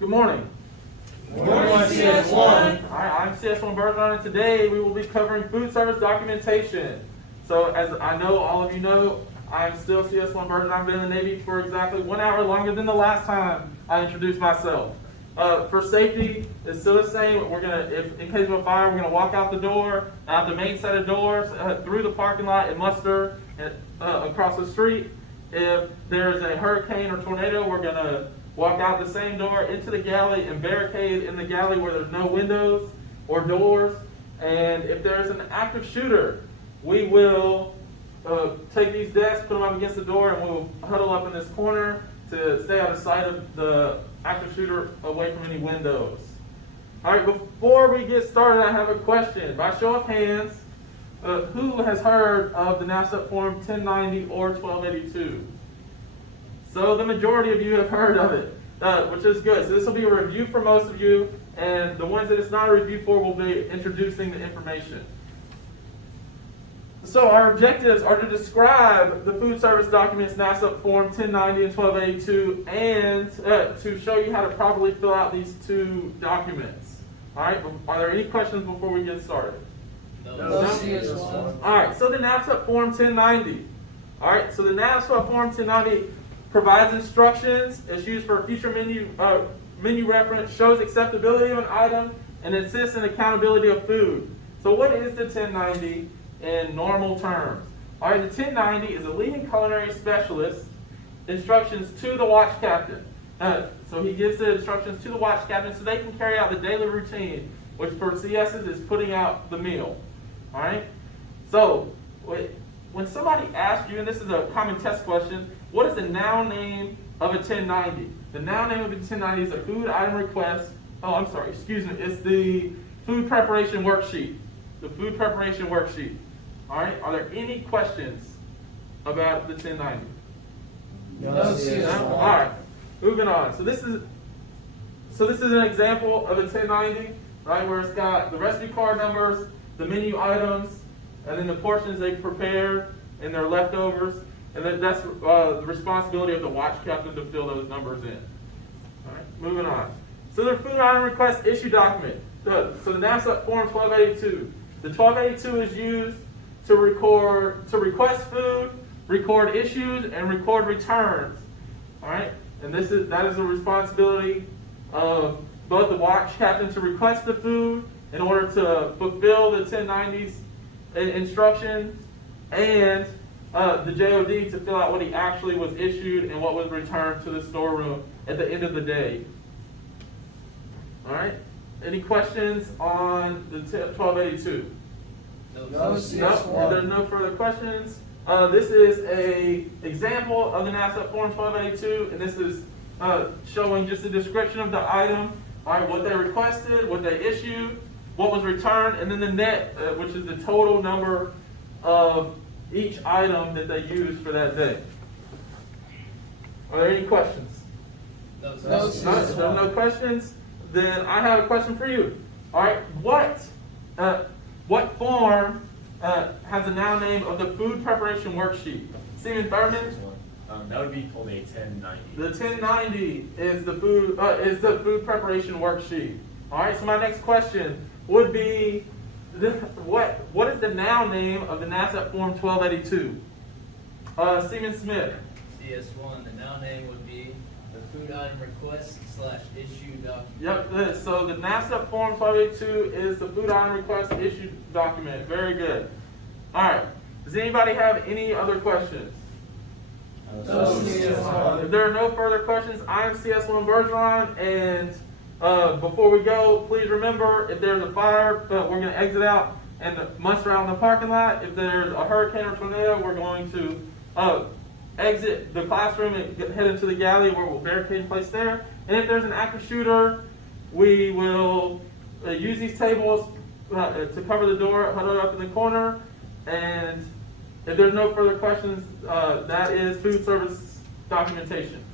Good morning. Good morning, CS1. Hi, I'm CS1 Bergeron, and today we will be covering food service documentation. So, as I know, all of you know, I'm still CS1 Bergeron. I've been in the Navy for exactly 1 hour longer than the last time I introduced myself. For safety, it's still the same. We're gonna, in case of a fire, we're gonna walk out the door, out the main set of doors, through the parking lot, and muster across the street. If there's a hurricane or tornado, we're gonna walk out the same door into the galley and barricade in the galley where there's no windows or doors. And if there's an active shooter, we will take these desks, put them up against the door, and we'll huddle up in this corner to stay out of sight of the active shooter, away from any windows. All right, before we get started, I have a question. By show of hands, who has heard of the NASDAQ Form 1090 or 1282? So the majority of you have heard of it, which is good. So this will be a review for most of you, and the ones that it's not a review for will be introducing the information. So our objectives are to describe the food service documents NASDAQ Form 1090 and 1282, and to show you how to properly fill out these two documents. All right, are there any questions before we get started? No. CS1. All right, so the NASDAQ Form 1090. All right, so the NASDAQ Form 1090 provides instructions, is used for future menu reference, shows acceptability of an item, and assists in accountability of food. So what is the 1090 in normal terms? All right, the 1090 is a leading culinary specialist instructions to the watch captain. So he gives the instructions to the watch captain so they can carry out the daily routine, which for CSs is putting out the meal. All right. So when somebody asks you, and this is a common test question, what is the noun name of a 1090? The noun name of a 1090 is a food item request. Oh, I'm sorry. Excuse me. It's the food preparation worksheet. The food preparation worksheet. All right. Are there any questions about the 1090? No, CS1. All right. Moving on. So this is an example of a 1090, right, where it's got the recipe card numbers, the menu items, and then the portions they prepared and their leftovers, and that's the responsibility of the watch captain to fill those numbers in. All right. Moving on. So the food item request issue document. So the NASDAQ Form 1282. The 1282 is used to request food, record issues, and record returns. All right. And that is the responsibility of both the watch captain to request the food in order to fulfill the 1090's instructions, and the JOD to fill out what he actually was issued and what was returned to the storeroom at the end of the day. All right. Any questions on the 1282? No, No, CS1. there's no further questions. This is an example of the NASDAQ Form 1282, and this is showing just a description of the item, all right, what they requested, what they issued, what was returned, and then the net, which is the total number of each item that they used for that day. Are there any questions? No, No, CS1. if there are no questions, then I have a question for you. All right, what form has a noun name of the food preparation worksheet? Stephen Thurman? That would be called a 1090. The 1090 is the food preparation worksheet. All right. So my next question would be, what is the noun name of the NASDAQ Form 1282? Stephen Smith. CS1. The noun name would be the food item request / issue document. Yep. So the NASDAQ Form 1282 is the food item request issue document. Very good. All right. Does anybody have any other questions? No, CS1. If there are no further questions, I am CS1 Bergeron, and before we go, please remember, if there's a fire, we're going to exit out and muster out in the parking lot. If there's a hurricane or tornado, we're going to exit the classroom and head into the galley where we'll barricade in place there. And if there's an active shooter, we will use these tables to cover the door, huddle up in the corner. And if there's no further questions, that is food service documentation.